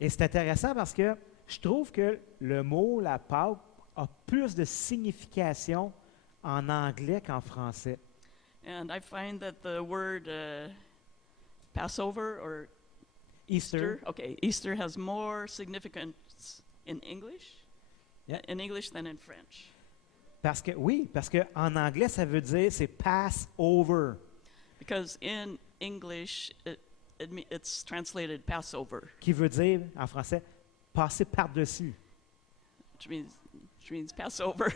Et c'est intéressant parce que je trouve que le mot, la Pâque, a plus de signification en anglais qu'en français. And I find that the word Passover or Easter. Easter has more significance in English, Yeah. in English than in French. Parce que, oui, parce qu'en anglais, ça veut dire, c'est Passover. Because in English, it's translated Passover, Qui veut dire, en français, passer par-dessus. which means Passover.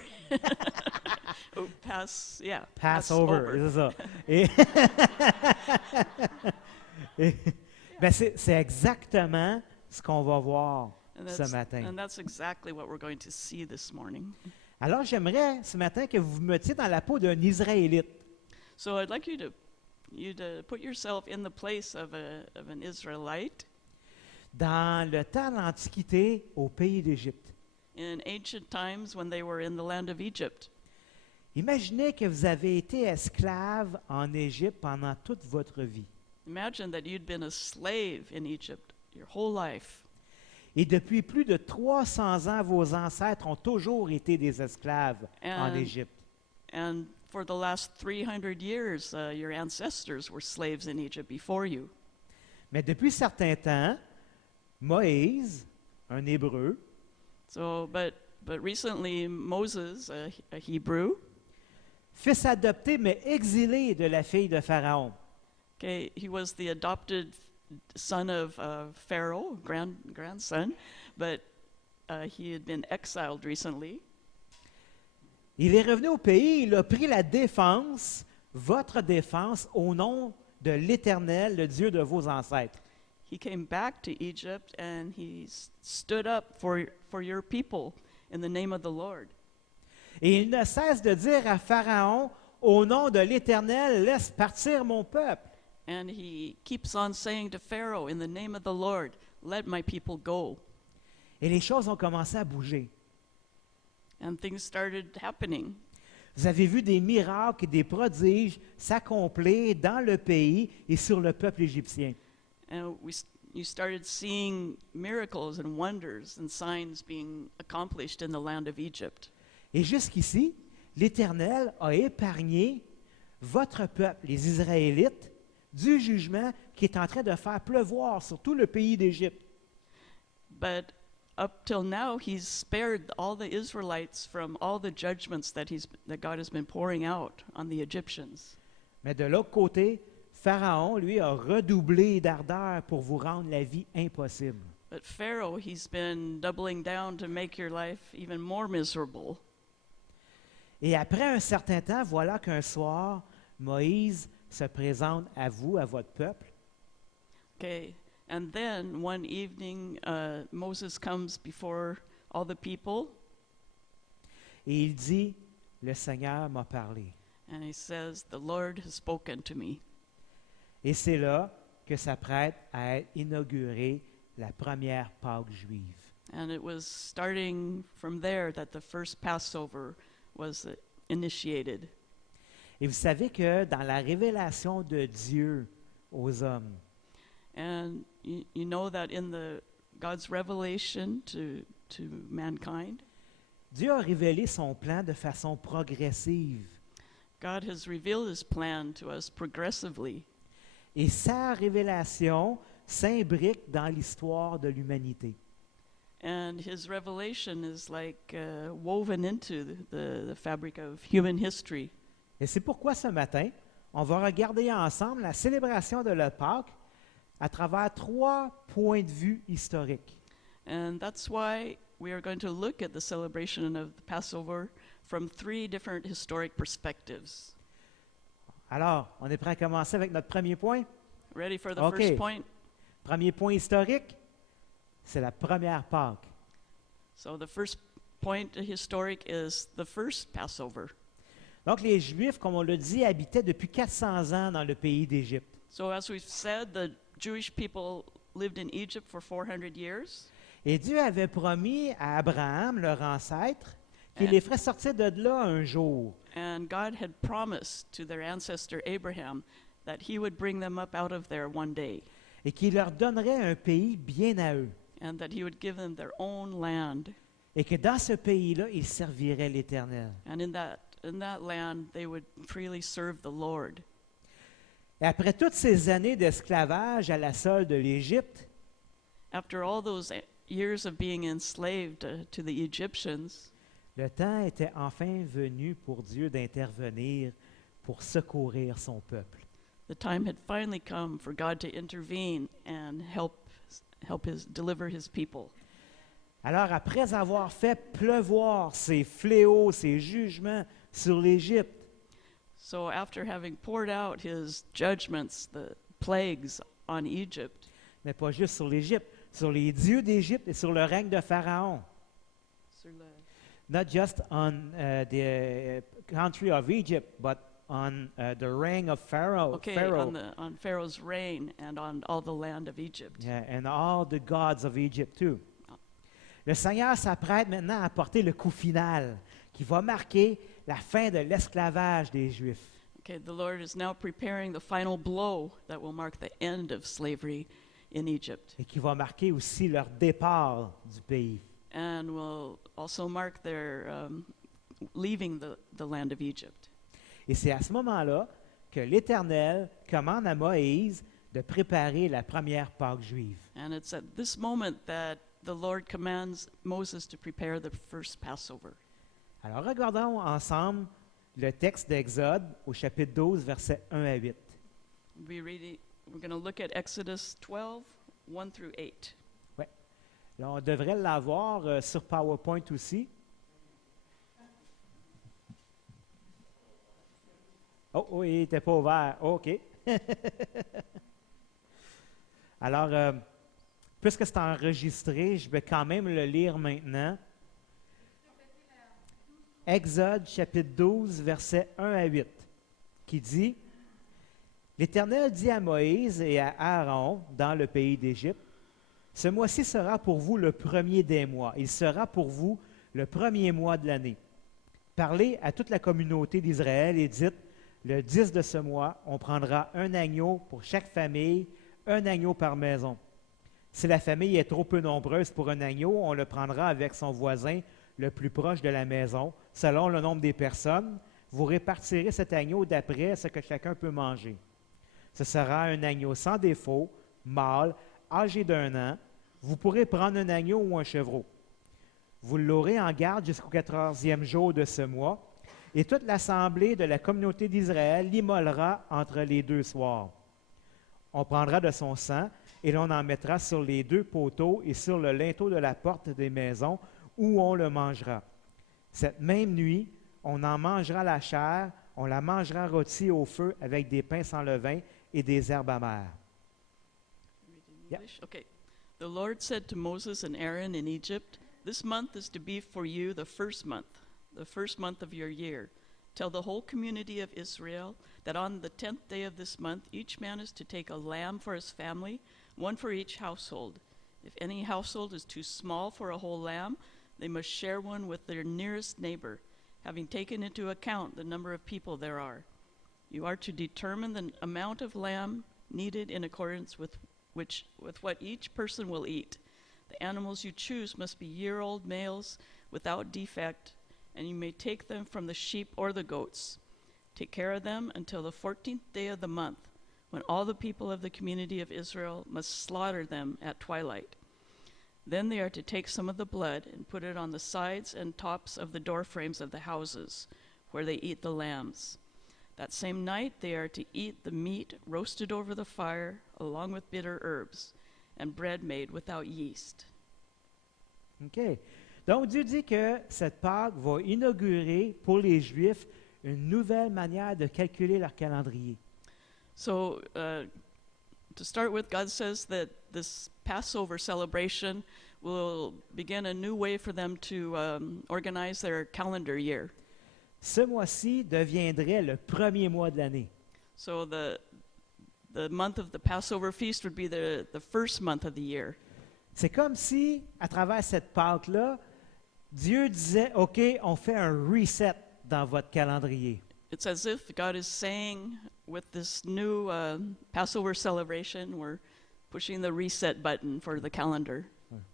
Oh, Passover, c'est ça. Et, ben c'est exactement ce qu'on va voir ce matin. And that's exactly what we're going to see this morning. Alors, j'aimerais ce matin que vous vous mettiez dans la peau d'un Israélite. So I'd like you to put yourself in the place of an Israelite Dans le temps de l'Antiquité, au pays d'Égypte. in ancient times when they were in the land of Egypt. Imaginez que vous avez été esclave en Égypte pendant toute votre vie. Imagine that you'd been a slave in Egypt your whole life. Et depuis plus de 300 ans, vos ancêtres ont toujours été des esclaves en And- Égypte. And for the last 300 years, your ancestors were slaves in Egypt before you. Mais depuis certain temps, Moïse, un Hébreu, So, but recently Moses, a Hebrew, fils adopté mais exilé de la fille de Pharaon, he was the adopted son of Pharaoh, grandson, but he had been exiled recently. il est revenu au pays, il a pris la défense, votre défense, au nom de l'Éternel, le Dieu de vos ancêtres. He came back to Egypt and he stood up for your people in the name of the Lord. Et il ne cesse de dire à Pharaon, au nom de l'Éternel, laisse partir mon peuple. And he keeps on saying to Pharaoh, in the name of the Lord, let my people go. Et les choses ont commencé à bouger. And things started happening. Vous avez vu des miracles et des prodiges s'accomplir dans le pays et sur le peuple égyptien. And you started seeing miracles and wonders and signs being accomplished in the land of Egypt. Et jusqu'ici, l'Éternel a épargné votre peuple, les Israélites, du jugement qui est en train de faire pleuvoir sur tout le pays d'Égypte. But up till now, he's spared all the Israelites from all the judgments that God has been pouring out on the Egyptians. Mais de l'autre côté, Pharaon, lui, a redoublé d'ardeur pour vous rendre la vie impossible. But Pharaoh, he's been doubling down to make your life even more miserable. Et après un certain temps, voilà qu'un soir, Moïse se présente à vous, à votre peuple, Okay, and then one evening, Moses comes before all the people, et il dit, le Seigneur m'a parlé. and he says, "The Lord has spoken to me." Et c'est là que s'apprête à être inaugurée la première Pâque juive. And it was starting from there that the first Passover was initiated. Et vous savez que dans la révélation de Dieu aux hommes, And you know that in God's revelation to mankind, Dieu a révélé son plan de façon progressive. God has revealed his plan to us progressively. Et sa révélation s'imbrique dans l'histoire de l'humanité. And his revelation is like woven into the fabric of human history. Et c'est pourquoi ce matin, on va regarder ensemble la célébration de la Pâque à travers 3 points de vue historiques. And that's why we are going to look at the celebration of the Passover from 3 different historic perspectives. Alors, on est prêt à commencer avec notre premier point? Ready for the Okay. first point? Premier point historique, c'est la première Pâque. So the first point historic is the first Passover. Donc, les Juifs, comme on l'a dit, habitaient depuis 400 ans dans le pays d'Égypte. So as we've said, the Jewish people lived in Egypt for 400 years. Et Dieu avait promis à Abraham, leur ancêtre, qu'il les ferait sortir de là un jour. And God had promised to their ancestor Abraham that he would bring them up out of there one day. Et qu'il leur donnerait un pays bien à eux. and that he would give them their own land. et que dans ce pays-là, ils serviraient l'Éternel. And in that land, they would freely serve the Lord. Et après toutes ces années d'esclavage à la solde de l'Égypte, After all those years of being enslaved to the Egyptians, le temps était enfin venu pour Dieu d'intervenir pour secourir son peuple. the time had finally come for God to intervene and deliver his people. Alors, après avoir fait pleuvoir ses fléaux, ses jugements sur l'Égypte, So after having poured out his judgments, the plagues on Egypt, mais pas juste sur l'Égypte, sur les dieux d'Égypte et sur le règne de Pharaon. Not just on the country of Egypt, but on the reign of Pharaoh, on Pharaoh's reign and on all the land of Egypt. yeah, and all the gods of Egypt too. Le Seigneur s'apprête maintenant à apporter le coup final qui va marquer la fin de l'esclavage des Juifs. Okay, the Lord is now preparing the final blow that will mark the end of slavery in Egypt Et qui va marquer aussi leur départ du pays. and will also mark their leaving the land of Egypt. Et c'est à ce moment-là que l'Éternel commande à Moïse de préparer la première Pâque juive. And it's at this moment that the Lord commands Moses to prepare the first Passover. Alors regardons ensemble le texte d'Exode au chapitre 12, versets 1 à 8. We're going to look at Exodus 12, 1 through 8. Là, on devrait l'avoir sur PowerPoint aussi. Oh, il n'était pas ouvert. Oh, OK. Alors, puisque c'est enregistré, je vais quand même le lire maintenant. Exode chapitre 12, versets 1 à 8, qui dit « L'Éternel dit à Moïse et à Aaron dans le pays d'Égypte, « Ce mois-ci sera pour vous le premier des mois. Il sera pour vous le premier mois de l'année. Parlez à toute la communauté d'Israël et dites, le 10 de ce mois, on prendra un agneau pour chaque famille, un agneau par maison. Si la famille est trop peu nombreuse pour un agneau, on le prendra avec son voisin le plus proche de la maison, selon le nombre des personnes. Vous répartirez cet agneau d'après ce que chacun peut manger. Ce sera un agneau sans défaut, mâle, âgé d'1 an. Vous pourrez prendre un agneau ou un chevreau. Vous l'aurez en garde jusqu'au 14e jour de ce mois, et toute l'assemblée de la communauté d'Israël l'immolera entre les 2 soirs. On prendra de son sang, et l'on en mettra sur les 2 poteaux et sur le linteau de la porte des maisons, où on le mangera. Cette même nuit, on en mangera la chair, on la mangera rôtie au feu avec des pains sans levain et des herbes amères. Yep. Okay. The Lord said to Moses and Aaron in Egypt, "This month is to be for you the first month of your year. Tell the whole community of Israel that on the 10th day of this month, each man is to take a lamb for his family, one for each household. If any household is too small for a whole lamb, they must share one with their nearest neighbor, having taken into account the number of people there are. You are to determine the amount of lamb needed in accordance with what each person will eat. The animals you choose must be year-old males without defect, and you may take them from the sheep or the goats. Take care of them until the 14th day of the month, when all the people of the community of Israel must slaughter them at twilight. Then they are to take some of the blood and put it on the sides and tops of the door frames of the houses, where they eat the lambs. That same night they are to eat the meat roasted over the fire, along with bitter herbs, and bread made without yeast." OK. Donc, Dieu dit que cette Pâque va inaugurer pour les Juifs une nouvelle manière de calculer leur calendrier. So, to start with, God says that this Passover celebration will begin a new way for them to organize their calendar year. Ce mois-ci deviendrait le premier mois de l'année. So the month of the Passover feast would be the first month of the year. C'est comme si, à travers cette Pâque-là, Dieu disait, OK, on fait un reset dans votre calendrier. It's as if God is saying, with this new Passover celebration, we're pushing the reset button for the calendar.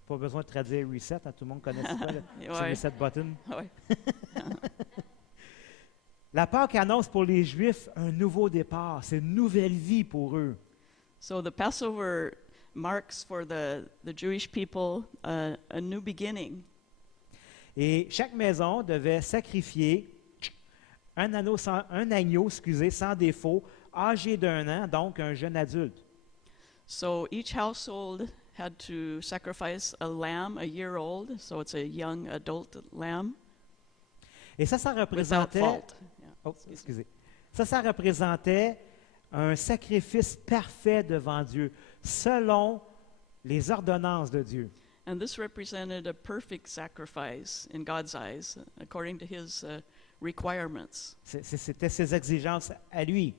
Pas besoin de traduire reset, hein, tout le monde connaît ça, le petit Ouais. reset button. Ouais. La Pâque annonce pour les Juifs un nouveau départ, c'est une nouvelle vie pour eux. So the Passover marks for the Jewish people a new beginning. Et chaque maison devait sacrifier un agneau, sans défaut, âgé d'1 an, donc un jeune adulte. So each household had to sacrifice a lamb, a year old, so it's a young adult lamb Et ça without représentait... fault. Yeah. Oh, excusez. Ça représentait un sacrifice parfait devant Dieu, selon les ordonnances de Dieu. And this represented a perfect sacrifice in God's eyes, according to his requirements. C'était ses exigences à lui.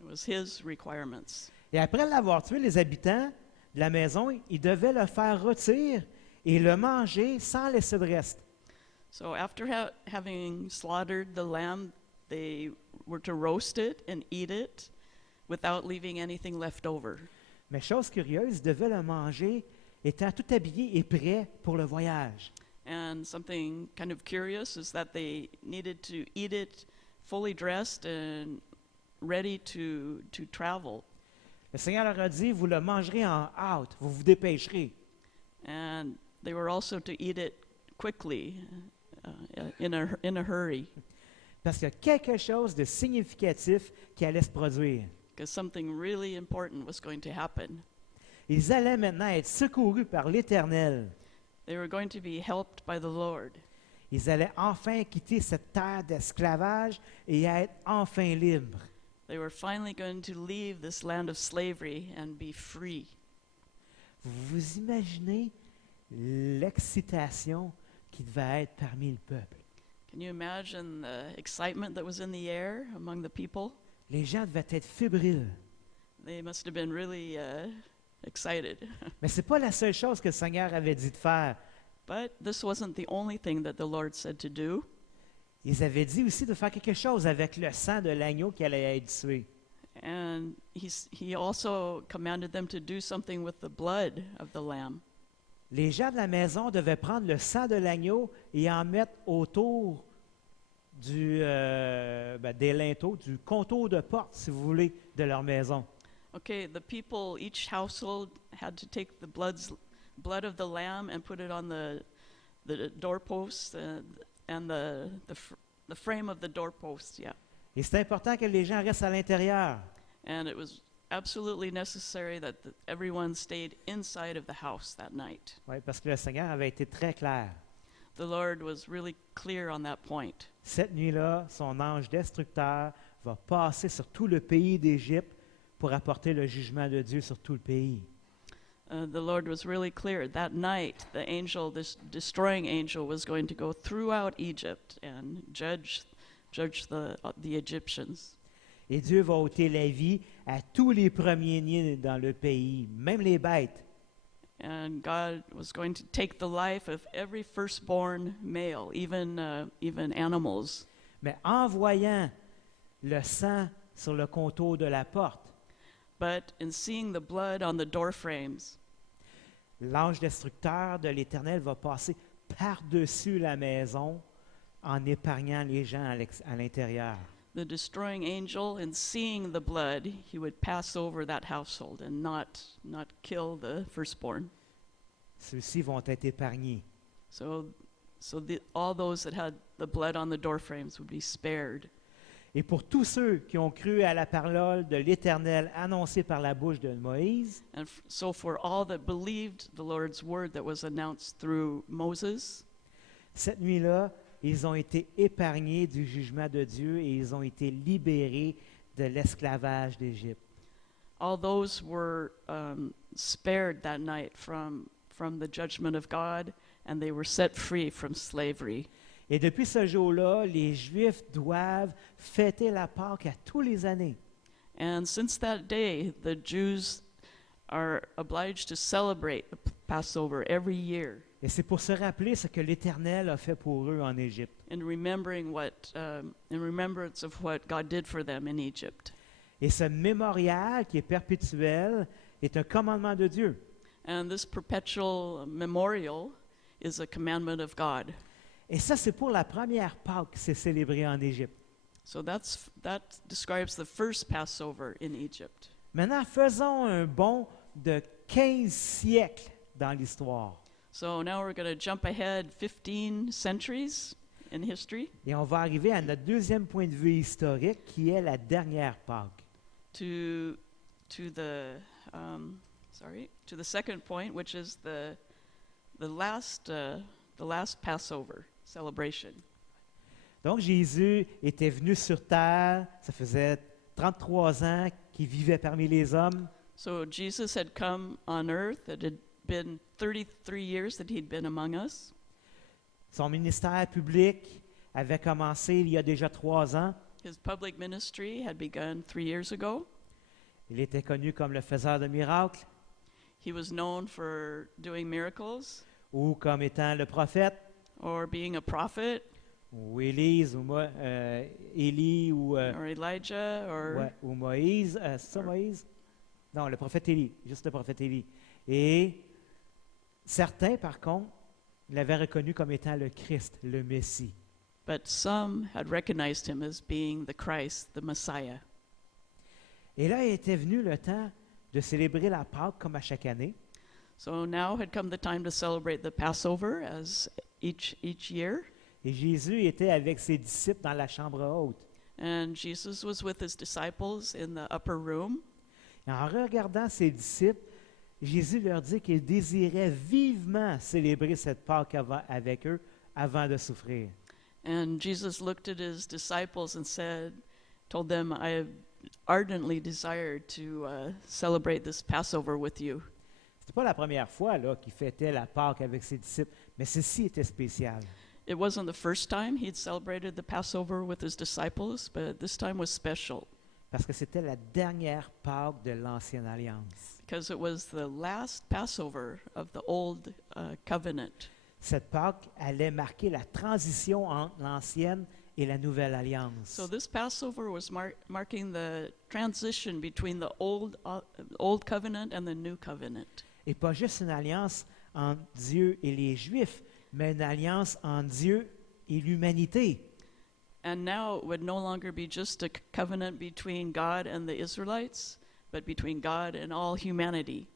It was his requirements. Et après l'avoir tué, les habitants de la maison, ils devaient le faire rôtir et le manger sans laisser de reste. So after having slaughtered the lamb, they were to roast it and eat it without leaving anything left over. Mais chose curieuse, ils devaient le manger étant tout habillé et prêt pour le voyage. And something kind of curious is that they needed to eat it fully dressed and ready to travel. Le Seigneur leur a dit, vous le mangerez en hâte, vous vous dépêcherez. And they were also to eat it quickly, in a hurry, Parce qu'il y a quelque chose de significatif qui allait se produire. because something really important was going to happen. Ils allaient maintenant être secourus par l'Éternel. They were going to be helped by the Lord. Ils allaient enfin quitter cette terre d'esclavage et être enfin libres. They were finally going to leave this land of slavery and be free. Vous vous imaginez l'excitation qui devait être parmi le peuple. Can you imagine the excitement that was in the air among the people? Les gens devaient être fébriles. They must have been really excited. Mais ce n'est pas la seule chose que le Seigneur avait dit de faire. But this wasn't the only thing that the Lord said to do. Ils avaient dit aussi de faire quelque chose avec le sang de l'agneau qui allait être tué. And he also commanded them to do something with the blood of the lamb. Les gens de la maison devaient prendre le sang de l'agneau et en mettre autour des linteaux, du contour de porte, si vous voulez, de leur maison. Okay, the people, each household had to take the blood of the lamb and put it on the doorpost and the frame of the doorpost, yeah. Et c'est important que les gens restent à l'intérieur. And it was absolutely necessary that everyone stayed inside of the house that night. Oui, parce que le Seigneur avait été très clair. The Lord was really clear on that point. Cette nuit-là, son ange destructeur va passer sur tout le pays d'Égypte pour apporter le jugement de Dieu sur tout le pays. The Lord was really clear. That night, the angel, this destroying angel, was going to go throughout Egypt and judge the Egyptians. Et Dieu va ôter la vie à tous les premiers-nés dans le pays, même les bêtes. And God was going to take the life of every firstborn male, even animals. Mais en voyant le sang sur le contour de la porte, But in seeing the blood on the door frames, l'ange destructeur de l'Éternel va passer par-dessus la maison en épargnant les gens à l'intérieur. the destroying angel, in seeing the blood, he would pass over that household and not kill the firstborn. Ceux-ci vont être épargnés. So all those that had the blood on the door frames would be spared. Et pour tous ceux qui ont cru à la parole de l'Éternel annoncée par la bouche de Moïse, And so for all that believed the Lord's word that was announced through Moses, cette nuit-là, ils ont été épargnés du jugement de Dieu et ils ont été libérés de l'esclavage d'Égypte. all those were spared that night from the judgment of God, and they were set free from slavery. Et depuis ce jour-là, les Juifs doivent fêter la Pâque à tous les années. And since that day, the Jews are obliged to celebrate the Passover every year Et c'est pour se rappeler ce que l'Éternel a fait pour eux en Égypte. in remembrance of what God did for them in Egypt. Et ce mémorial qui est perpétuel est un commandement de Dieu. And this perpetual memorial is a commandment of God. Et ça, c'est pour la première Pâque qui s'est célébrée en Égypte. So that describes the first Passover in Egypt. Maintenant, faisons un bond de 15 siècles dans l'histoire. So now we're going to jump ahead 15 centuries in history Et on va arriver à notre deuxième point de vue historique, qui est la dernière Pâque. to the to the second point, which is the last Passover celebration. Donc, Jésus était venu sur terre, ça faisait 33 ans qu'il vivait parmi les hommes. So Jesus had come on earth. It had been 33 years that he'd been among us. Son ministère public avait commencé il y a déjà 3 ans. His public ministry had begun 3 years ago. Il était connu comme le faiseur de miracles He was known for doing miracles ou comme étant le prophète, or being a prophet ou Élise, ou Élie, ou, or Elijah or ouais, ou Moïse. C'est ça, Moïse? Non, le prophète Élie, juste le prophète Élie. Et certains, par contre, l'avaient reconnu comme étant le Christ, le Messie. but some had recognized him as being the Christ, the Messiah. Et là, il était venu le temps de célébrer la Pâque comme à chaque année. So now had come the time to celebrate the Passover as each year. Et Jésus était avec ses disciples dans la chambre haute. And Jesus was with his disciples in the upper room. Et en regardant ses disciples, Jésus leur dit qu'il désirait vivement célébrer cette Pâque avec eux avant de souffrir. And Jesus looked at his disciples and told them, I have ardently desired to celebrate this Passover with you. C'était pas la première fois là, qu'il fêtait la Pâque avec ses disciples, mais ceci était spécial. It wasn't the first time he'd celebrated the Passover with his disciples, but this time was special Parce que c'était la dernière Pâque de l'Ancienne Alliance. because it was the last Passover of the old covenant. Cette Pâque allait marquer la transition entre l'Ancienne et la Nouvelle Alliance. So this Passover was marking the transition between the old covenant and the new covenant. Et pas juste une alliance entre Dieu et les Juifs, mais une alliance entre Dieu et l'humanité. And now it would no longer be just a covenant between God and the Israelites, but between God and all humanity.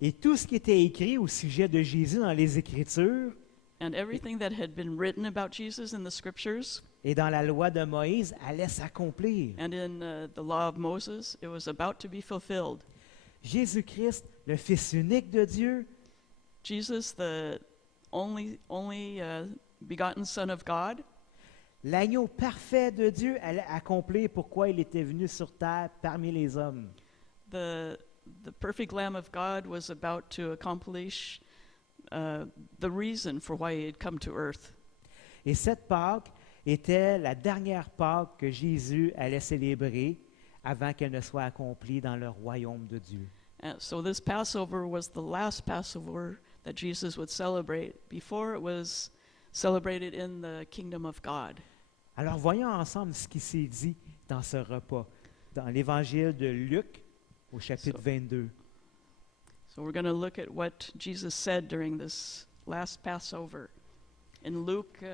Et tout ce qui était écrit au sujet de Jésus dans les Écritures And everything that had been written about Jesus in the scriptures et dans la loi de Moïse allait s'accomplir. and in the law of Moses, it was about to be fulfilled. Jésus-Christ, le Fils unique de Dieu, Jesus, the only begotten Son of God, l'agneau parfait de Dieu, allait accomplir pourquoi il était venu sur terre parmi les hommes. the perfect Lamb of God, was about to accomplish the reason for why he had come to earth. Et cette Pâque était la dernière Pâque que Jésus allait célébrer avant qu'elle ne soit accomplie dans le royaume de Dieu. So this Passover was the last Passover that Jesus would celebrate before it was celebrated in the kingdom of God. Alors voyons ensemble ce qui s'est dit dans ce repas, dans l'Évangile de Luc au chapitre 22. So we're going to look at what Jesus said during this last Passover in Luke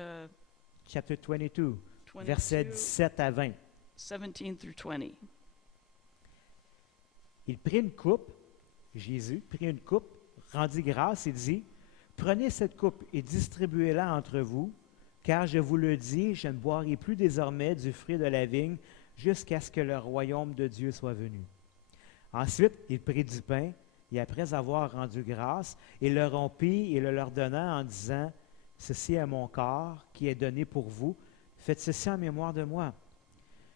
Chapitre 22, 22, versets 17 à 20. 17 through 20. Il prit une coupe, Jésus prit une coupe, rendit grâce et dit, « Prenez cette coupe et distribuez-la entre vous, car je vous le dis, je ne boirai plus désormais du fruit de la vigne jusqu'à ce que le royaume de Dieu soit venu. » Ensuite, il prit du pain, et après avoir rendu grâce, il le rompit et le leur donna en disant, « Ceci est mon corps qui est donné pour vous, faites ceci en mémoire de moi. »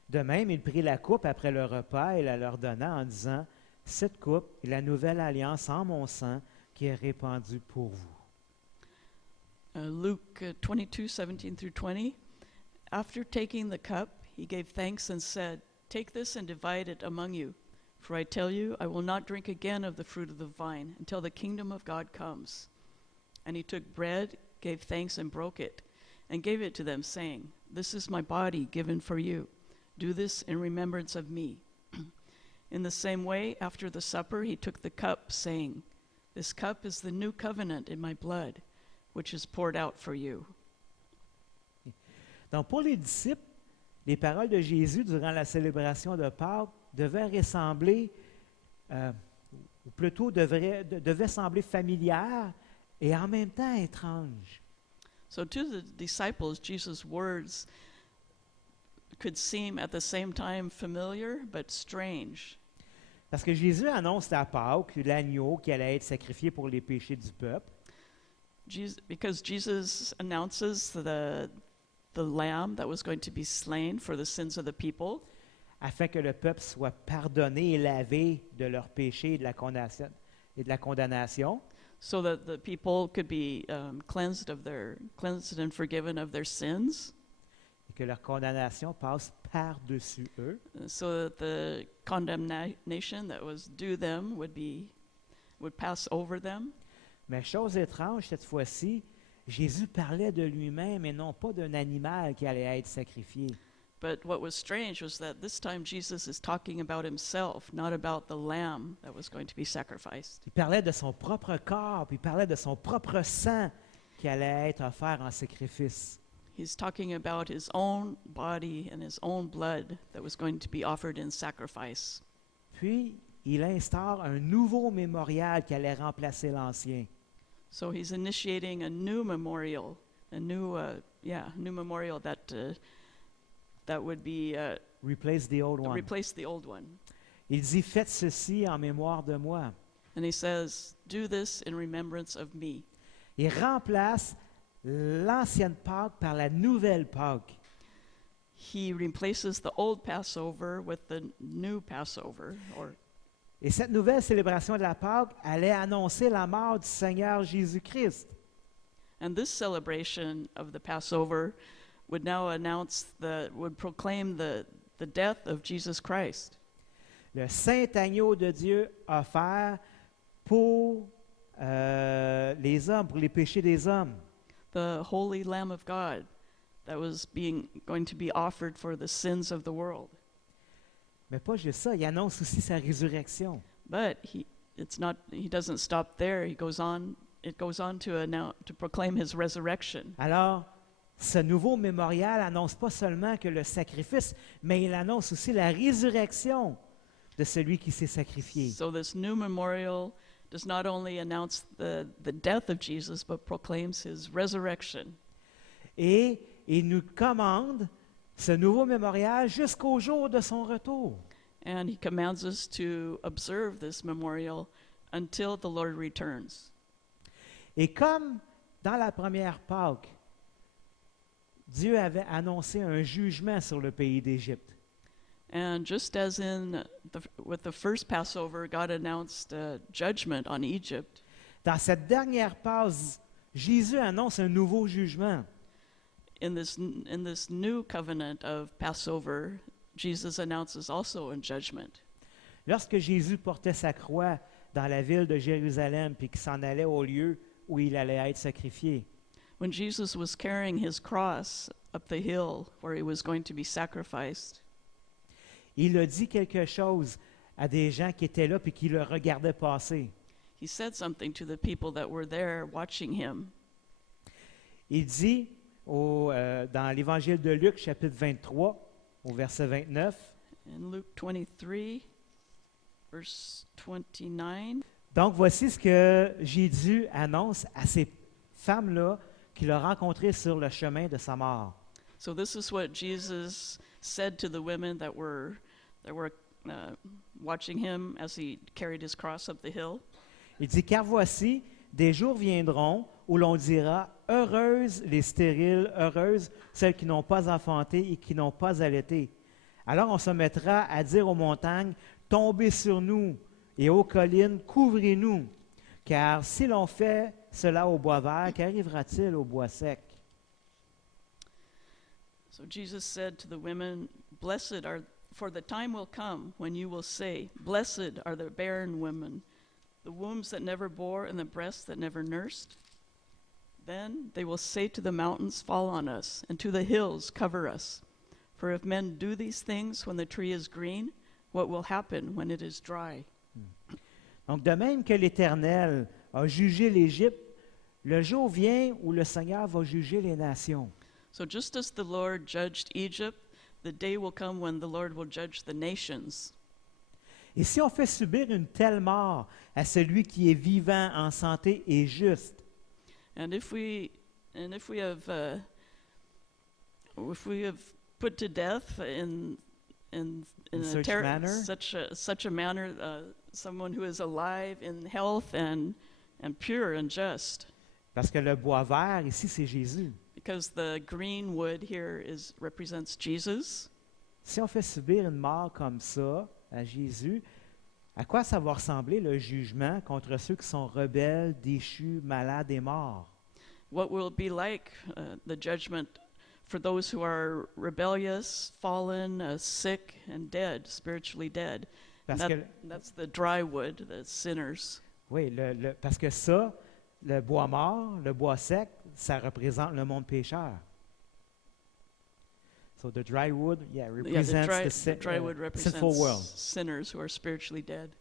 De même, il prit la coupe après le repas et la leur donna en disant, « Cette coupe est la nouvelle alliance en mon sang qui est répandue pour vous. » Luke 22, 17 through 20. After taking the cup, he gave thanks and said, "Take this and divide it among you. For I tell you, I will not drink again of the fruit of the vine until the kingdom of God comes." And he took bread, gave thanks and broke it, and gave it to them, saying, "This is my body given for you. Do this in remembrance of me." In the same way, after the supper, he took the cup, saying, This cup is the new covenant in my blood, which is poured out for you. Donc, pour les disciples, les paroles de Jésus durant la célébration de Pâques devaient ressembler, ou plutôt devaient sembler familières et en même temps étranges. So to the disciples, Jesus' words could seem at the same time familiar but strange. Parce que Jésus annonce à Pâques l'agneau qui allait être sacrifié pour les péchés du peuple. Because Jesus announces the lamb that was going to be slain for the sins of the people, afin que le peuple soit pardonné et lavé de leurs péchés et de la condamnation. so that the people could be cleansed and forgiven of their sins, Et que leur condamnation passe par-dessus eux. so that the condemnation that was due them would pass over them. Mais chose étrange, cette fois-ci, Jésus parlait de lui-même et non pas d'un animal qui allait être sacrifié. But what was strange was that this time Jesus is talking about himself, not about the lamb that was going to be sacrificed. Il parlait de son propre corps, puis il parlait de son propre sang qui allait être offert en sacrifice. He's talking about his own body and his own blood that was going to be offered in sacrifice. Puis, il instaure un nouveau mémorial qui allait remplacer l'ancien. So he's initiating a new memorial, new memorial that would be Replace the old one. replace the old one. Il dit, faites ceci en mémoire de moi. And he says, "Do this in remembrance of me." Il remplace l'ancienne Pâque par la nouvelle Pâque. He replaces the old Passover with the new Passover, Et cette nouvelle célébration de la Pâque allait annoncer la mort du Seigneur Jésus-Christ. and this celebration of the Passover would now would proclaim the death of Jesus Christ. Le saint agneau de Dieu offert pour les hommes, pour les péchés des hommes. The holy Lamb of God that was going to be offered for the sins of the world. Mais pas juste ça, il annonce aussi sa résurrection. But he doesn't stop there. It goes on to proclaim his resurrection. Alors, ce nouveau mémorial annonce pas seulement que le sacrifice, mais il annonce aussi la résurrection de celui qui s'est sacrifié. So this new memorial does not only announce the death of Jesus, but proclaims his resurrection. Et il nous commande ce nouveau mémorial jusqu'au jour de son retour. And he commands us to observe this memorial until the Lord returns. Et comme dans la première Pâque, Dieu avait annoncé un jugement sur le pays d'Égypte. And just as with the first Passover, God announced judgment on Egypt, Dans cette dernière phase, Jésus annonce un nouveau jugement. in this new covenant of Passover, Jesus announces also a judgment. Lorsque Jésus portait sa croix dans la ville de Jérusalem puis qu'il s'en allait au lieu où il allait être sacrifié, When Jesus was carrying his cross up the hill where he was going to be sacrificed, il a dit quelque chose à des gens qui étaient là puis qui le regardaient passer. he said something to the people that were there watching him. Il dit dans l'Évangile de Luc, chapitre 23, au verset 29, In Luke 23, verse 29, donc voici ce que Jésus annonce à ces femmes-là qu'il a rencontrées sur le chemin de sa mort. so this is what Jesus said to the women that were watching him as he carried his cross up the hill. Il dit, car voici, des jours viendront où l'on dira, heureuses les stériles, heureuses celles qui n'ont pas enfanté et qui n'ont pas allaité. Alors on se mettra à dire aux montagnes, tombez sur nous, et aux collines, couvrez-nous. Car si l'on fait cela au bois vert, qu'arrivera-t-il au bois sec? So Jesus said to the women, for the time will come when you will say, blessed are the barren women, the wombs that never bore and the breasts that never nursed. Then they will say to the mountains, fall on us, and to the hills, cover us. For if men do these things when the tree is green, what will happen when it is dry? Donc, de même que l'Éternel a jugé l'Égypte, le jour vient où le Seigneur va juger les nations. So just as the Lord judged Egypt, the day will come when the Lord will judge the nations. Et si on fait subir une telle mort à celui qui est vivant, en santé et juste, And if we have put to death in In a such manner? such a manner someone who is alive in health and pure and just, parce que le bois vert ici, c'est Jésus. because the green wood here represents Jesus. Si on fait subir une mort comme ça à Jésus, à quoi ça va ressembler le jugement contre ceux qui sont rebelles, déchus, malades et morts? What will it be like the judgment for those who are rebellious, fallen, sick, and dead, spiritually dead? Parce That- que, That's the dry wood, the sinners. oui, parce que ça, le bois mort, le bois sec, ça représente le monde pécheur. So the dry wood, Yeah, represents the dry wood sinful world. represents sinners who are spiritually dead.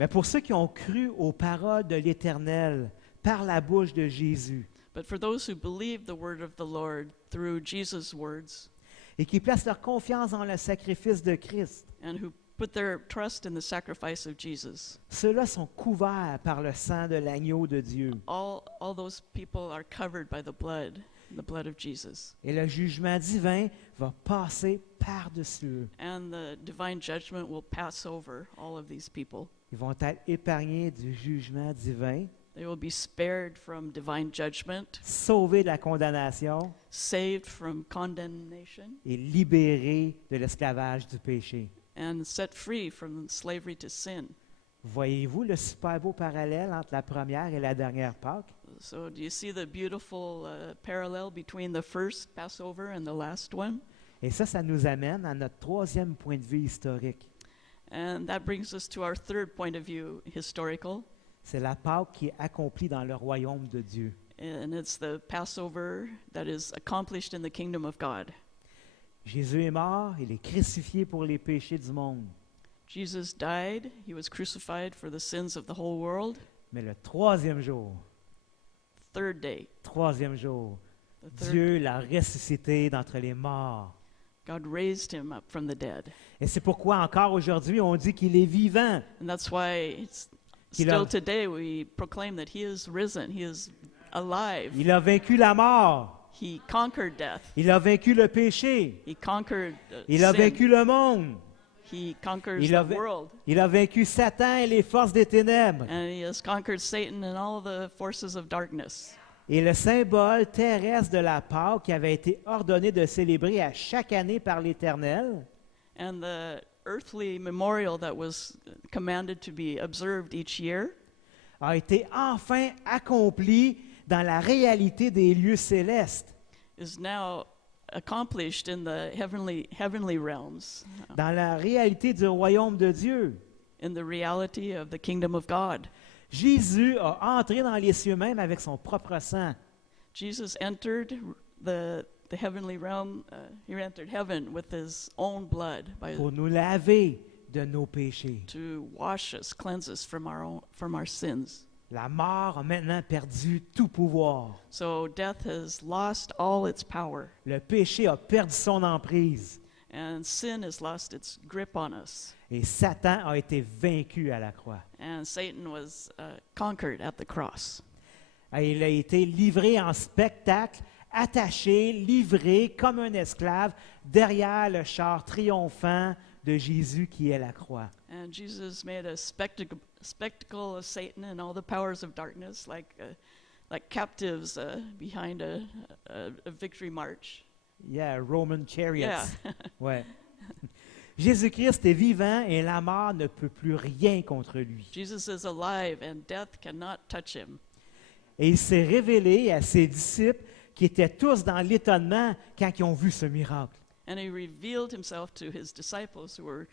Mais pour ceux qui ont cru aux paroles de l'Éternel par la bouche de Jésus But for those who believe the word of the Lord through Jesus' words et qui placent leur confiance dans le sacrifice de Christ, and who put their trust in the sacrifice of Jesus, ceux-là sont couverts par le sang de l'agneau de Dieu. all those people are covered by the blood of Jesus. Et le jugement divin va passer par-dessus eux. And the divine judgment will pass over all of these people. Ils vont être épargnés du jugement divin, They will be spared from divine judgment, sauvés de la condamnation saved from condemnation, et libérés de l'esclavage du péché. and set free from slavery to sin. Voyez-vous le super beau parallèle entre la première et la dernière Pâques? So do you see the beautiful parallel between the first Passover and the last one? Et ça nous amène à notre troisième point de vue historique. And that brings us to our third point of view, historical, C'est la Pâque qui est accomplie dans le royaume de Dieu. and it's the Passover that is accomplished in the kingdom of God. Jésus est mort, il est crucifié pour les péchés du monde. Jesus died, he was crucified for the sins of the whole world. Mais le troisième jour, Third day, the third, Dieu l'a ressuscité d'entre les morts. God raised him up from the dead. Et c'est pourquoi encore aujourd'hui on dit qu'il est vivant. And that's why Qu'il a- still today we proclaim that he is risen, he is alive. Il a vaincu la mort. He conquered death. Il a vaincu le péché. He conquered Il a sin. vaincu le monde. He conquers Il a the va- world. Il a vaincu Satan et les forces des ténèbres. And he has conquered Satan and all the forces of darkness. Et le symbole terrestre de la Pâque qui avait été ordonné de célébrer à chaque année par l'Éternel And the earthly memorial that was commanded to be observed each year a été enfin accompli dans la réalité des lieux célestes, is now accomplished in the heavenly realms, dans la réalité du royaume de Dieu. in the reality of the kingdom of God. Jésus a entré dans les cieux même avec son propre sang. Jesus entered the heavenly realm. He entered heaven with his own blood Pour nous laver de nos péchés. to wash us, cleanse us from our sins. La mort a maintenant perdu tout pouvoir. So death has lost all its power, Le péché a perdu son emprise. and sin has lost its grip on us. Et Satan a été vaincu à la croix. And Satan was conquered at the cross. Et il a été livré en spectacle, attaché, livré comme un esclave derrière le char triomphant de Jésus qui est la croix. And Jesus made a spectacle of Satan and all the powers of darkness, like captives behind a victory march. Yeah, Roman chariots. Yeah. Ouais. Jésus-Christ est vivant et la mort ne peut plus rien contre lui. Jesus is alive, and death cannot touch him. Et il s'est révélé à ses disciples qui étaient tous dans l'étonnement quand ils ont vu ce miracle. And he revealed himself to his disciples, who were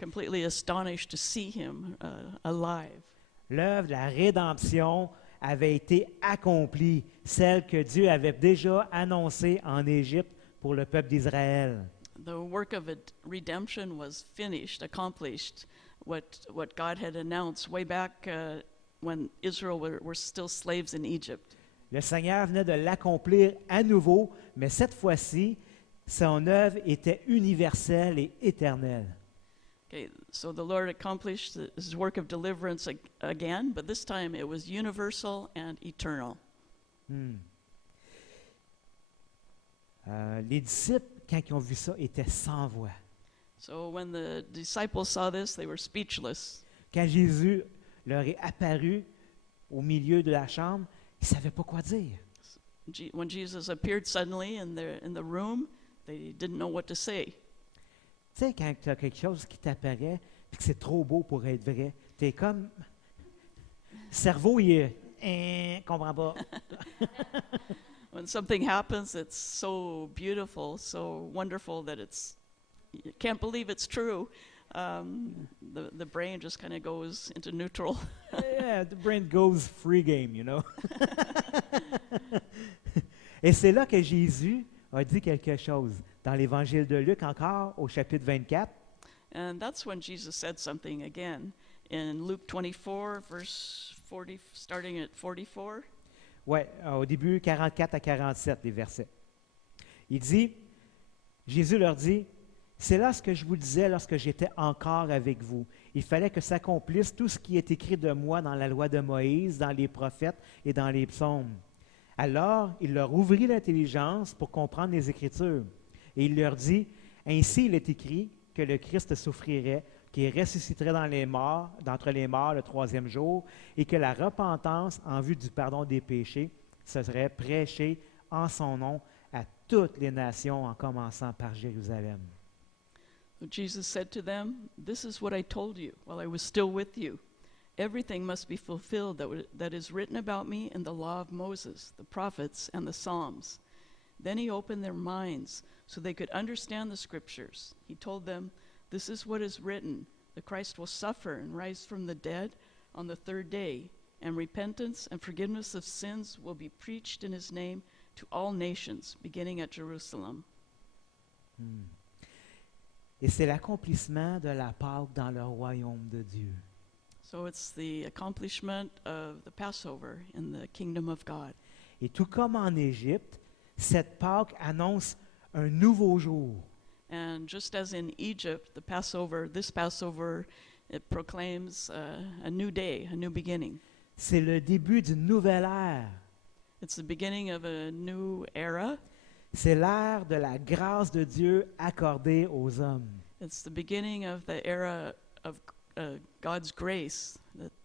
completely astonished to see him alive. L'œuvre de la rédemption avait été accomplie, celle que Dieu avait déjà annoncée en Égypte pour le peuple d'Israël. The work of redemption was finished, accomplished, what God had announced way back when Israel were still slaves in Egypt. Le Seigneur venait de l'accomplir à nouveau, mais cette fois-ci, son œuvre était universelle et éternelle. Okay, so the Lord accomplished his work of deliverance again, but this time it was universal and eternal. Les disciples, quand ils ont vu ça, étaient sans voix. So when the disciples saw this, they were speechless. Quand Jésus leur est apparu au milieu de la chambre, ils ne savaient pas quoi dire. When Jesus appeared suddenly in the room, they didn't know what to say. Tu sais, quand tu as quelque chose qui t'apparaît et que c'est trop beau pour être vrai, tu es comme... Le cerveau, il est... comprends pas. When something happens, it's so beautiful, so wonderful that you can't believe it's true. The brain just kind of goes into neutral. Yeah, the brain goes free game, you know. Et c'est là que Jésus a dit quelque chose. Dans l'Évangile de Luc, encore, au chapitre 24, And that's when Jesus said something again. In Luke 24, verse 40, starting at 44. ouais, au début 44 à 47, les versets. Il dit, Jésus leur dit, c'est là ce que je vous disais lorsque j'étais encore avec vous. Il fallait que s'accomplisse tout ce qui est écrit de moi dans la loi de Moïse, dans les prophètes et dans les psaumes. Alors, il leur ouvrit l'intelligence pour comprendre les Écritures. Et il leur dit, ainsi il est écrit que le Christ souffrirait, qu'il ressusciterait d'entre les morts le troisième jour, et que la repentance en vue du pardon des péchés serait prêchée en son nom à toutes les nations, en commençant par Jérusalem. So Jesus said to them, "This is what I told you while I was still with you. Everything must be fulfilled that is written about me in the law of Moses, the prophets, and the Psalms." Then he opened their minds so they could understand the scriptures. He told them, "This is what is written, the Christ will suffer and rise from the dead on the third day, and repentance and forgiveness of sins will be preached in his name to all nations, beginning at Jerusalem." Et c'est l'accomplissement de la Pâque dans le royaume de Dieu. So it's the accomplishment of the Passover in the kingdom of God. Et tout comme en Égypte, cette Pâque annonce un nouveau jour. And just as in Egypt, this Passover, it proclaims a new day, a new beginning. C'est le début d'une nouvelle ère. It's the beginning of a new era. C'est l'ère de la grâce de Dieu accordée aux hommes. It's the beginning of the era of God's grace,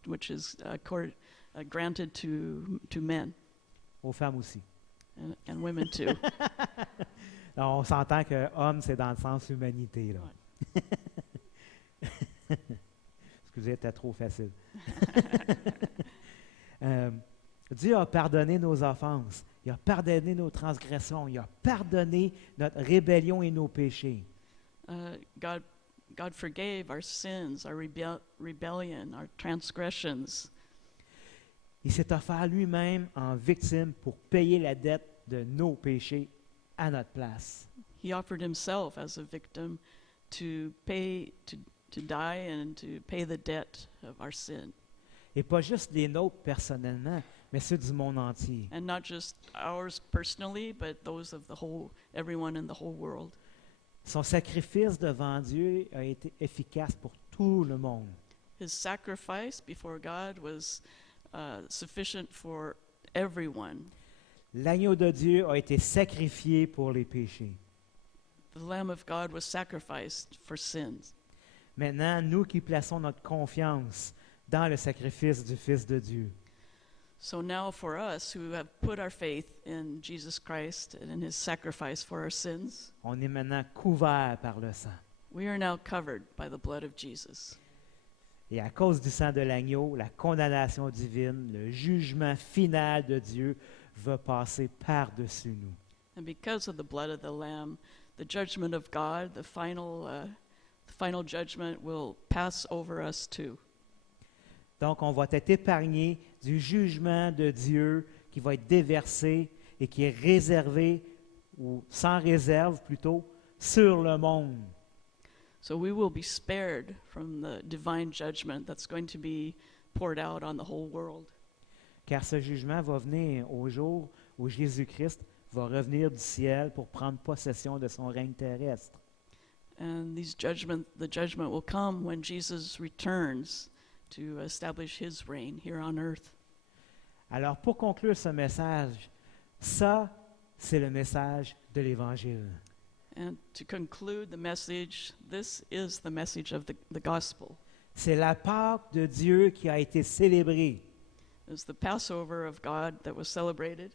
which is granted to men Aux femmes aussi. and women too. Alors, on s'entend que homme, c'est dans le sens humanité. Là. Excusez, c'était trop facile. Dieu a pardonné nos offenses. Il a pardonné nos transgressions. Il a pardonné notre rébellion et nos péchés. God forgave our sins, our rebellion, our transgressions. Il s'est offert lui-même en victime pour payer la dette de nos péchés à notre place. He offered himself as a victim to die and to pay the debt of our sin. Et pas juste les nôtres personnellement, mais ceux du monde entier. And not just ours personally, but those of everyone in the whole world. Son sacrifice devant Dieu a été efficace pour tout le monde. His sacrifice before God was sufficient for everyone. L'agneau de Dieu a été sacrifié pour les péchés. The Lamb of God was sacrificed for sins. Maintenant, nous qui plaçons notre confiance dans le sacrifice du Fils de Dieu, So now for us who have put our faith in Jesus Christ and in his sacrifice for our sins, on est maintenant couverts par le sang. we are now covered by the blood of Jesus. Et à cause du sang de l'agneau, la condamnation divine, le jugement final de Dieu va passer par-dessus nous. And because of the blood of the Lamb, the judgment of God, the final judgment will pass over us too. Donc, on va être épargné du jugement de Dieu qui va être déversé et qui est réservé, ou sans réserve plutôt, sur le monde. So we will be spared from the divine judgment that's going to be poured out on the whole world. Car ce jugement va venir au jour où Jésus-Christ va revenir du ciel pour prendre possession de son règne terrestre. And the judgment will come when Jesus returns to establish his reign here on earth. Alors, pour conclure ce message, ça, c'est le message de l'Évangile. And to conclude the message, this is the message of the gospel. C'est la Pâque de Dieu qui a été célébrée. It's the Passover of God that was celebrated.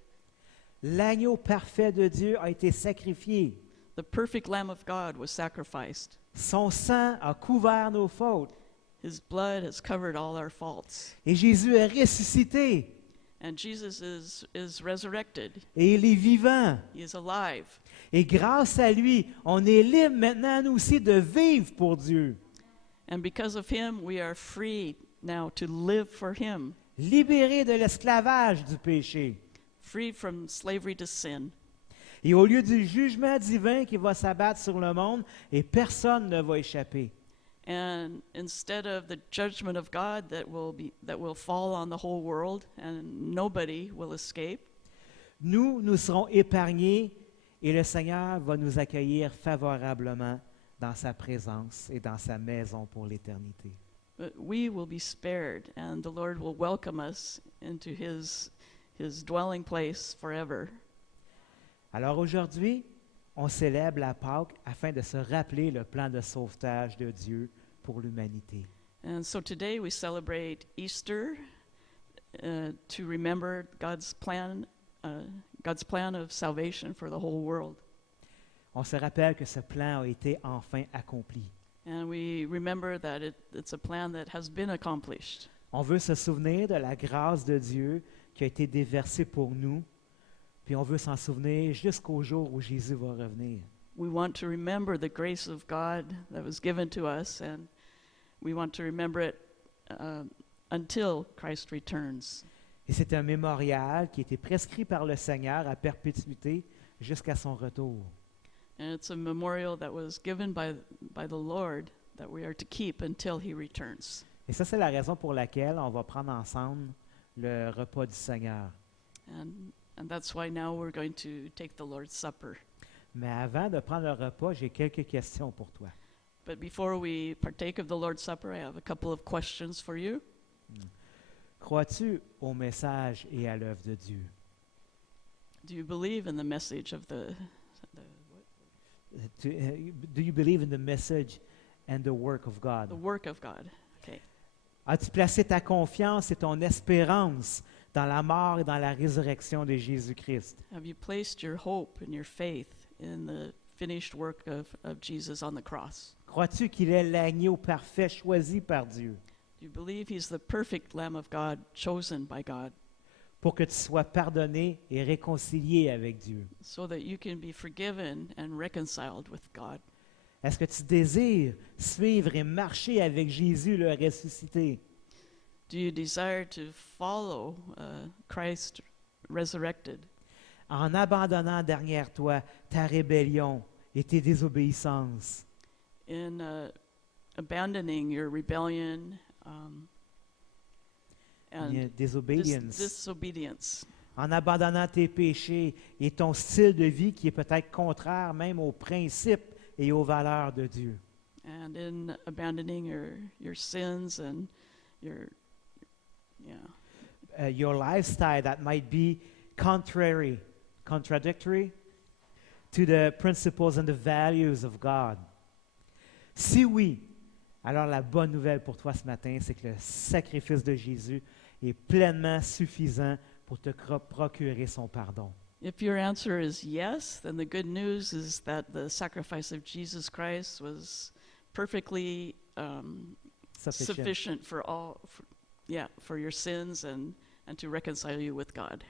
L'agneau parfait de Dieu a été sacrifié. The perfect Lamb of God was sacrificed. Son sang a couvert nos fautes. His blood has covered all our faults. Et Jésus est ressuscité. And Jesus is resurrected. Et il est vivant. He is alive. Et grâce à lui, on est libre maintenant, nous aussi, de vivre pour Dieu. And because of him, we are free now to live for him, Libérés de l'esclavage du péché. free from slavery to sin. Et au lieu du jugement divin qui va s'abattre sur le monde, et personne ne va échapper. And instead of the judgment of God that will fall on the whole world and nobody will escape, Nous serons épargnés et le Seigneur va nous accueillir favorablement dans sa présence et dans sa maison pour l'éternité. but we will be spared and the Lord will welcome us into his dwelling place forever. Alors aujourd'hui, on célèbre la Pâque afin de se rappeler le plan de sauvetage de Dieu pour l'humanité. And so today we celebrate Easter to remember God's plan of salvation for the whole world. On se rappelle que ce plan a été enfin accompli. And we remember that it's a plan that has been accomplished. On veut se souvenir de la grâce de Dieu qui a été déversée pour nous, puis on veut s'en souvenir jusqu'au jour où Jésus va revenir. We want to remember the grace of God that was given to us, and we want to remember it until Christ returns. Et c'est un mémorial qui a été prescrit par le Seigneur à perpétuité jusqu'à son retour. And it's a memorial that was given by the Lord that we are to keep until he returns. Et ça, c'est la raison pour laquelle on va prendre ensemble le repas du Seigneur. And that's why now we're going to take the Lord's Supper. Mais avant de prendre le repas, j'ai quelques questions pour toi. But before we partake of the Lord's Supper, I have a couple of questions for you. Crois-tu au message et à l'œuvre de Dieu? Do you believe in the message of the Do you believe in the message and the work of God? work of God? Okay. As-tu placé ta confiance et ton espérance dans la mort et dans la résurrection de Jésus-Christ? Have you placed your hope and your faith in the finished work of Jesus on the cross? Crois-tu qu'il est l'agneau parfait choisi par Dieu Do you believe he's the perfect Lamb of God chosen by God pour que tu sois pardonné et réconcilié avec Dieu? so that you can be forgiven and reconciled with God? Est-ce que tu désires suivre et marcher avec Jésus le ressuscité? Do you desire to follow Christ resurrected En abandonnant derrière toi ta rébellion et tes désobéissances, in abandoning your rebellion and disobedience, disobedience, en abandonnant tes péchés et ton style de vie qui est peut-être contraire même aux principes et aux valeurs de Dieu. and in abandoning your sins and your Your lifestyle that might be contradictory to the principles and the values of God. Si oui, alors la bonne nouvelle pour toi ce matin, c'est que le sacrifice de Jésus est pleinement suffisant pour te procurer son pardon. If your answer is yes, then the good news is that the sacrifice of Jesus Christ was perfectly sufficient for your sins and to reconcile you with God.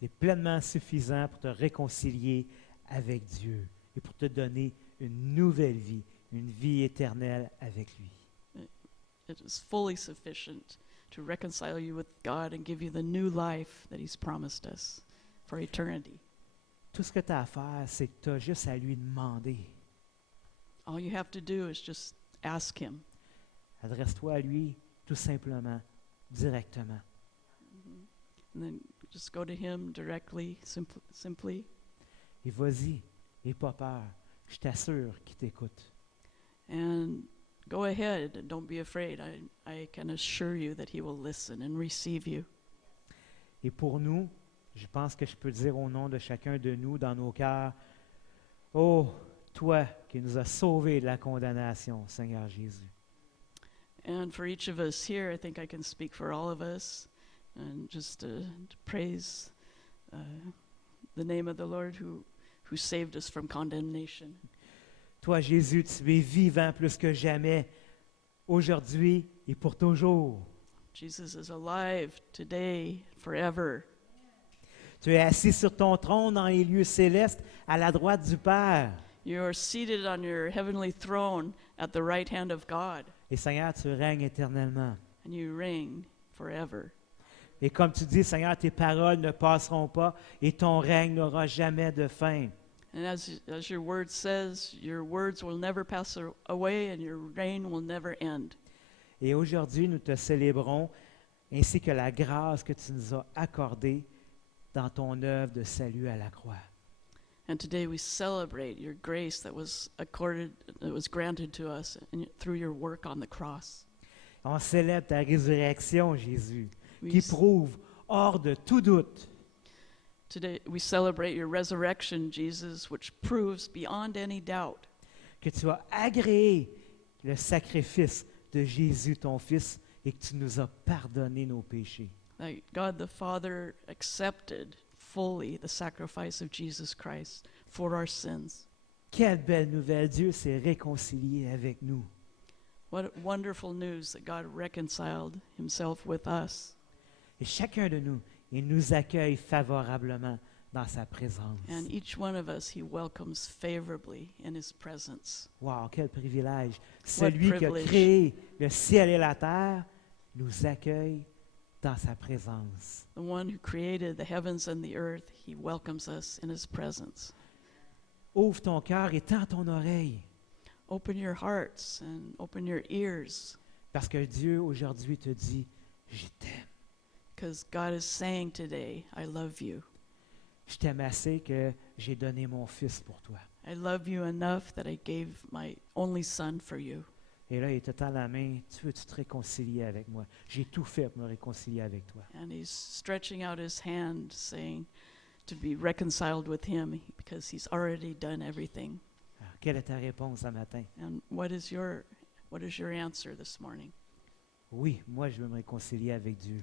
Il est pleinement suffisant pour te réconcilier avec Dieu et pour te donner une nouvelle vie, une vie éternelle avec lui. It is fully sufficient to reconcile you with God and give you the new life that he's promised us for eternity. Tout ce que tu as à faire, c'est que tu as juste à lui demander. All you have to do is just ask him. Adresse-toi à lui tout simplement directement. And then just go to him directly, simply. Et vas-y, n'aie pas peur. Je t'assure qu'il t'écoute. And go ahead and don't be afraid. I can assure you that he will listen and receive you. Et pour nous, je pense que je peux dire au nom de chacun de nous, dans nos cœurs, oh, toi qui nous as sauvés de la condamnation, Seigneur Jésus. And for each of us here, I think I can speak for all of us and just to praise the name of the Lord who saved us from condemnation. Toi, Jésus, tu es vivant plus que jamais, aujourd'hui et pour toujours. Jesus is alive today, forever. Tu es assis sur ton trône dans les lieux célestes, à la droite du Père. You are seated on your heavenly throne at the right hand of God, Et Seigneur, tu règnes éternellement. and you reign forever. Et comme tu dis, Seigneur, tes paroles ne passeront pas et ton règne n'aura jamais de fin. And as your word says, your words will never pass away and your reign will never end. Et aujourd'hui, nous te célébrons, ainsi que la grâce que tu nous as accordée dans ton œuvre de salut à la croix. And today we celebrate your grace that was granted to us through your work on the cross. On célèbre ta résurrection, Jésus, We qui s- prouve, hors de tout doute, Today we celebrate your resurrection, Jesus, which proves beyond any doubt que tu as agréé le sacrifice de Jésus, ton Fils, et que tu nous as pardonné nos péchés. that God the Father accepted fully the sacrifice of Jesus Christ for our sins. Quelle belle nouvelle! Dieu s'est réconcilié avec nous. What wonderful news that God reconciled himself with us. Et chacun de nous, il nous accueille favorablement dans sa présence. And each one of us he welcomes favorably in his presence. Wow, quel privilège! Celui qui a privilege. créé le ciel et la terre nous accueille dans sa présence. The one who created the heavens and the earth, he welcomes us in his presence. Ouvre ton cœur et tends ton oreille, Open your hearts and open your ears, parce que Dieu aujourd'hui te dit, je t'aime. because God is saying today, I love you. Je t'aime assez que j'ai donné mon Fils pour toi. I love you enough that I gave my only son for you. Et là, il te tend la main, tu veux-tu te réconcilier avec moi? J'ai tout fait pour me réconcilier avec toi. And he's stretching out his hand, saying to be reconciled with him because he's already done everything. Alors, quelle est ta réponse ce matin? And what is your answer this morning? Oui, moi, je veux me réconcilier avec Dieu.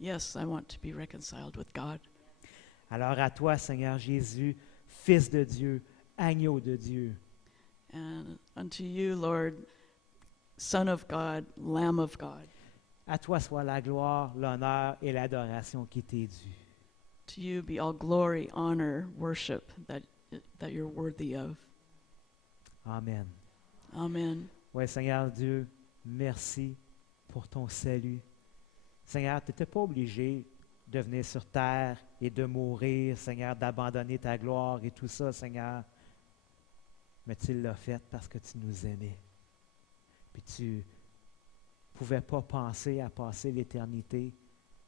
Yes, I want to be reconciled with God. Alors à toi, Seigneur Jésus, Fils de Dieu, agneau de Dieu, And unto you, Lord, Son of God, Lamb of God, à toi soit la gloire, l'honneur et l'adoration qui t'est due. to you be all glory, honor, worship that you're worthy of. Amen. Amen. Oui, Seigneur Dieu, merci pour ton salut. Seigneur, tu n'étais pas obligé de venir sur terre et de mourir, Seigneur, d'abandonner ta gloire et tout ça, Seigneur. Mais tu l'as fait parce que tu nous aimais. Puis tu ne pouvais pas penser à passer l'éternité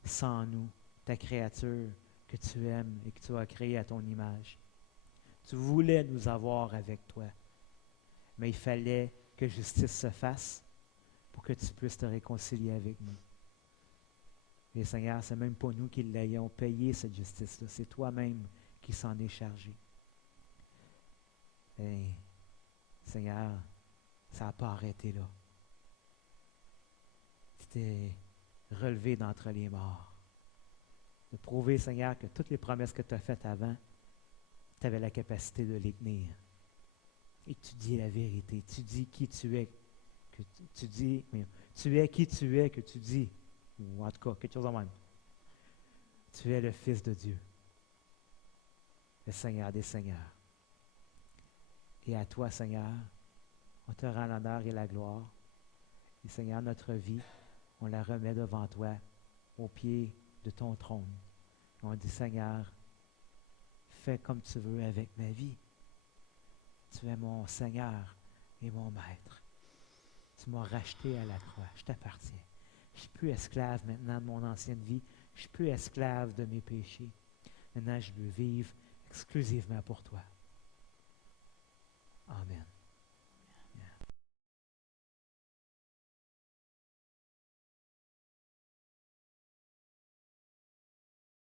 sans nous, ta créature que tu aimes et que tu as créée à ton image. Tu voulais nous avoir avec toi, mais il fallait que justice se fasse pour que tu puisses te réconcilier avec nous. Et Seigneur, ce n'est même pas nous qui l'ayons payé, cette justice-là. C'est toi-même qui s'en est chargé. Et Seigneur, ça n'a pas arrêté là. Tu t'es relevé d'entre les morts. De prouver, Seigneur, que toutes les promesses que tu as faites avant, tu avais la capacité de les tenir. Et que tu dis la vérité. Tu dis qui tu es. Que tu dis, tu es qui tu es, que tu dis. Ou en tout cas, quelque chose en même. Tu es le Fils de Dieu. Le Seigneur des Seigneurs. Et à toi, Seigneur, on te rend l'honneur et la gloire. Et Seigneur, notre vie, on la remet devant toi, au pied de ton trône. On dit, Seigneur, fais comme tu veux avec ma vie. Tu es mon Seigneur et mon Maître. Tu m'as racheté à la croix. Je t'appartiens. Je ne suis plus esclave maintenant de mon ancienne vie. Je ne suis plus esclave de mes péchés. Maintenant, je veux vivre exclusivement pour toi. Amen.